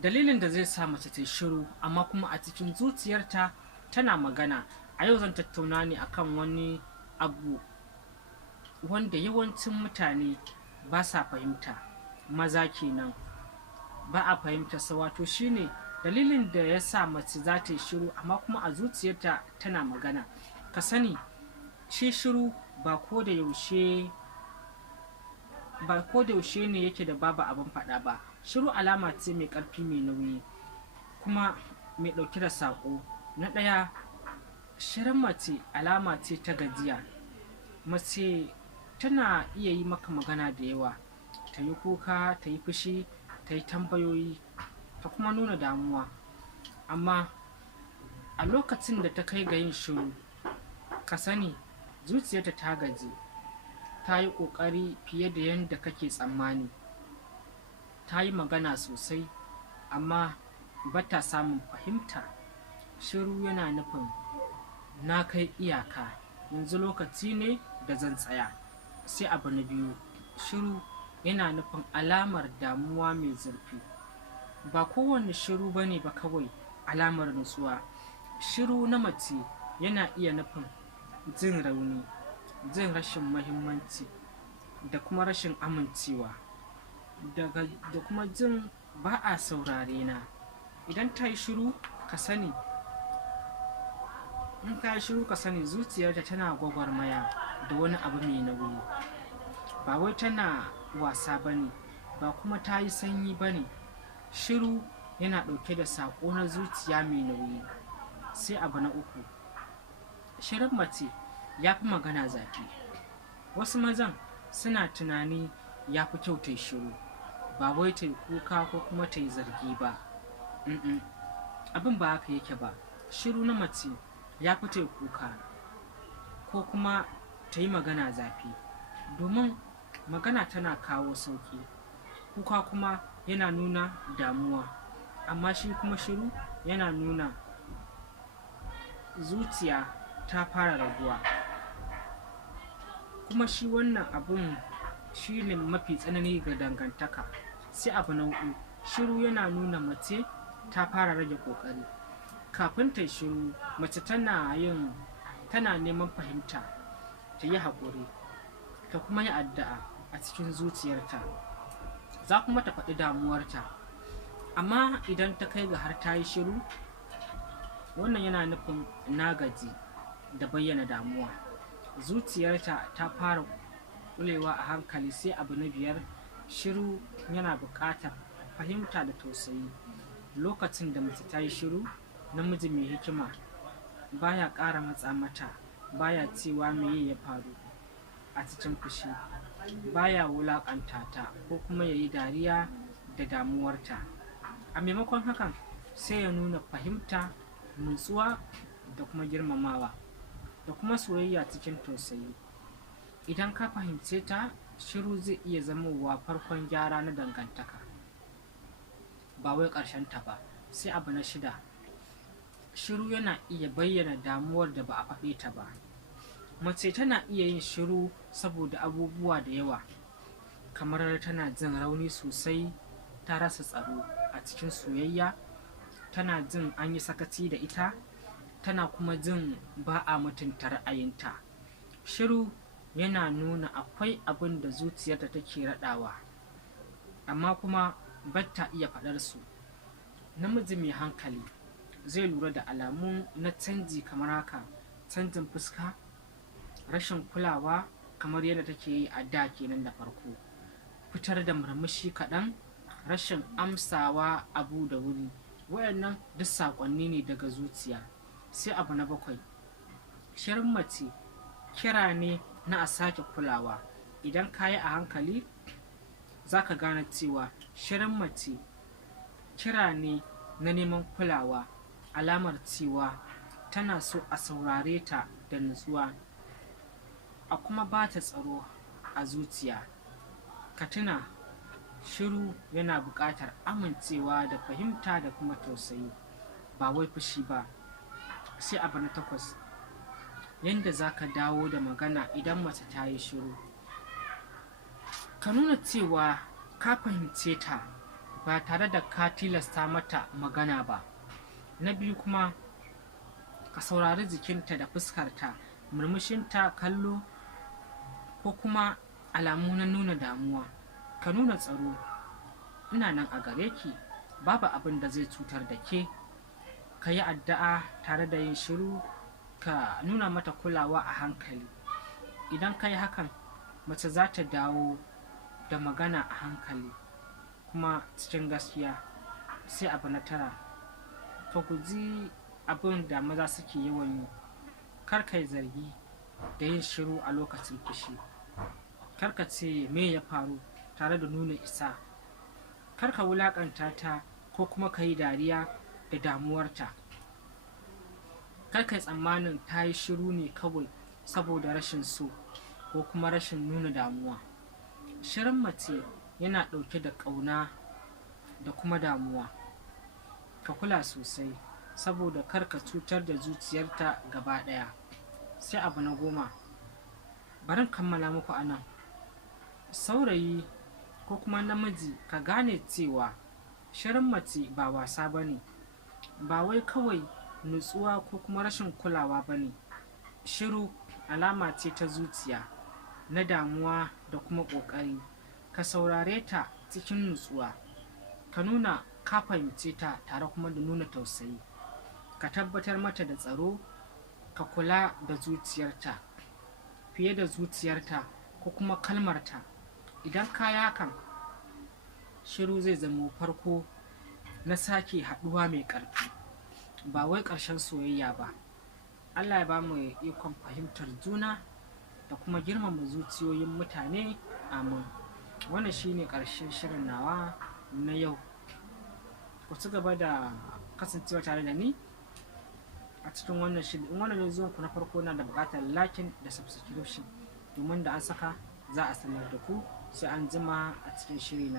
dalilin da zai sa mace ta yi shiru amma kuma a cikin zuciyarta tana magana. A yau zan tattauna ne akan wani abu wanda yawancin mutane ba sa fahimta, maza kenan ba a fahimta sa, wato shine dalilin da ya sa mace za ta yi shiru amma kuma a zuciyarta tana magana. Ka sani shi shiru ba ko da yaushe ne yake da babu abin faɗa ba. Shiru alama ce mai ƙarfi, mai nauyi, kuma mai ɗauke da saƙo. Na ɗaya, shirin mace alama ce ta gajiya. Mace tana iya yi maka magana da yawa, ta yi kuka, ta yi fushi, ta yi tambayoyi, ta kuma nuna damuwa, amma a lokacin da ta kai ga yin shiru, ka sani zuciyarta ta gaji, ta yi ƙoƙari fiye da yadda kake tsammani, ta yi magana sosai amma ba ta samun fahimta. Shiru yana nufin na kai iyaka, yanzu lokaci ne da zan tsaya. Sai abu na biyu, shiru yana nufin alamar damuwa mai zurfi. Ba kowane shiru bane ba kawai alamar nutsuwa. Shiru na mace yana iya nufin jin rauni, jin rashin muhimmanci, da kuma rashin amincewa, da kuma jin ba a saurare na. Idan ta yi shiru, ka sani zuciyarta tana gwagwarmaya da wani abu mai nauyi. Ba wai tana wasa bane, ba kuma ta yi sanyi bane. Shiru yana ɗauke da saƙo na zuciya mai nauyi. Sai abu na uku, shirin mace ya fi magana zafi. Wasu mazan suna tunani ya fi kyau ta yi shiru, ba wai ta yi kuka ko kuma ta yi zargi ba. Abin ba haka yake ba. Shiru na mace ya fi ta yi kuka ko kuma ta yi magana zafi, domin magana tana kawo sauƙi, kuka kuma yana nuna damuwa, amma shi kuma shiru yana nuna zuciya ta fara raguwa. Kuma shi wannan abun shi ne mafi tsanani ga dangantaka. Sai abu na huɗu, shiru yana nuna mace ta fara rage ƙoƙari. Kafin ta yi shiru, mace tana neman fahimta, ta yi haƙuri, ta kuma yi addu'a a cikin zuciyarta, za kuma ta faɗi damuwarta. Amma idan ta kai ga har ta yi shiru, wannan yana nufin na gaji da bayyana damuwa, zuciyarta ta fara ƙulewa a hankali. Sai abu na biyar, shiru yana buƙatar fahimta da tausayi. Lokacin da mace ta yi shiru, namiji mai hikima baya ƙara matsa mata, baya cewa meye ya faru a cikin fushi, baya wulaƙanta ta ko kuma ya yi dariya da damuwarta. A maimakon hakan, sai ya nuna fahimta, nutsuwa, da kuma girmamawa, da kuma soyayya cikin tausayi. Idan ka fahimce ta, shiru zai iya zamowa farkon gyara na dangantaka, ba wai ƙarshen ta ba. Sai abu na shida, shiru yana iya bayyana damuwar da ba a faɗe ta ba. Mace tana iya yin shiru saboda abubuwa da yawa, kamar tana jin rauni sosai, ta rasa tsaro a cikin soyayya, tana jin an yi sakaci da ita, tana kuma jin ba a mutunta ra'ayinta. Shiru yana nuna akwai abin da zuciyarta take raɗawa, amma kuma ba ta iya faɗar su. Namiji mai hankali zai lura da alamu na canji kamar haka: canjin fuska, rashin kulawa kamar yadda take yi a da kenan da farko, fitar da murmushi kaɗan, rashin amsawa abu da wuri. Waɗannan duk saƙonni ne daga zuciya. Sai abu na bakwai, shirin mace kira ne na a sake kulawa. Idan ka yi a hankali, za ka gane cewa shirin mace kira ne na neman kulawa, alamar cewa tana so a saurare ta da nutsuwa, a kuma ba ta tsaro a zuciya. Ka tuna, shiru yana buƙatar amincewa da fahimta da kuma tausayi, ba wai fushi ba. Sai abu na takwas, yanda za ka dawo da magana idan mace ta yi shiru. Ka nuna cewa ka fahimce ta, ba tare da ka tilasta mata magana ba. Na biyu kuma, ka saurari jikinta da fuskarta, murmushinta, kallo ko kuma alamu na nuna damuwa. Ka nuna tsaro, ina nan a gare ki, babu abin da zai cutar da ke. Ka yi addu'a tare da yin shiru, ka nuna mata kulawa a hankali. Idan ka yi hakan, mace za ta dawo da magana a hankali kuma cikin gaskiya. Sai abu na tara, ka guji abin da maza suke yawan yi. Kar ka yi zargi da yin shiru a lokacin fushi. Kar ka ce me ya faru tare da nuna isa. Kar ka wulaƙanta ta ko kuma ka yi dariya da damuwarta. Kar ka yi tsammanin ta yi shiru ne kawai saboda rashin so ko kuma rashin nuna damuwa. Shirin mace yana ɗauke da ƙauna da kuma damuwa. Ka kula sosai saboda kar ka cutar da zuciyarta gaba ɗaya. Sai abu na 10, bari in kammala muku a nan. Saurayi ko kuma namiji, ka gane cewa shirin mace ba wasa ba ne, ba wai kawai nutsuwa ko kuma rashin kulawa ba ne. Shiru alama ce ta zuciya, na damuwa da kuma ƙoƙari. Ka saurare ta cikin nutsuwa, ka nuna ka fahimce ta tare kuma da nuna tausayi. Ka tabbatar mata da tsaro, ka kula da zuciyarta fiye da zuciyarta ko kuma kalmarta. Idan ka yi hakan, shiru zai zama farko na sake haɗuwa mai ƙarfi, ba wai ƙarshen soyayya ba. Allah ya ba mu ikon fahimtar juna da kuma girmama zuciyoyin mutane. Amin. Wannan shine ƙarshen shirin nawa na yau. Ku ci gaba da kasancewa tare da ni a cikin wannan shiri. In wannan ne zuwanku na farko, na da buƙatar liking da subscription, domin da an saka za a sanar da ku. Sai an jima a cikin shiri na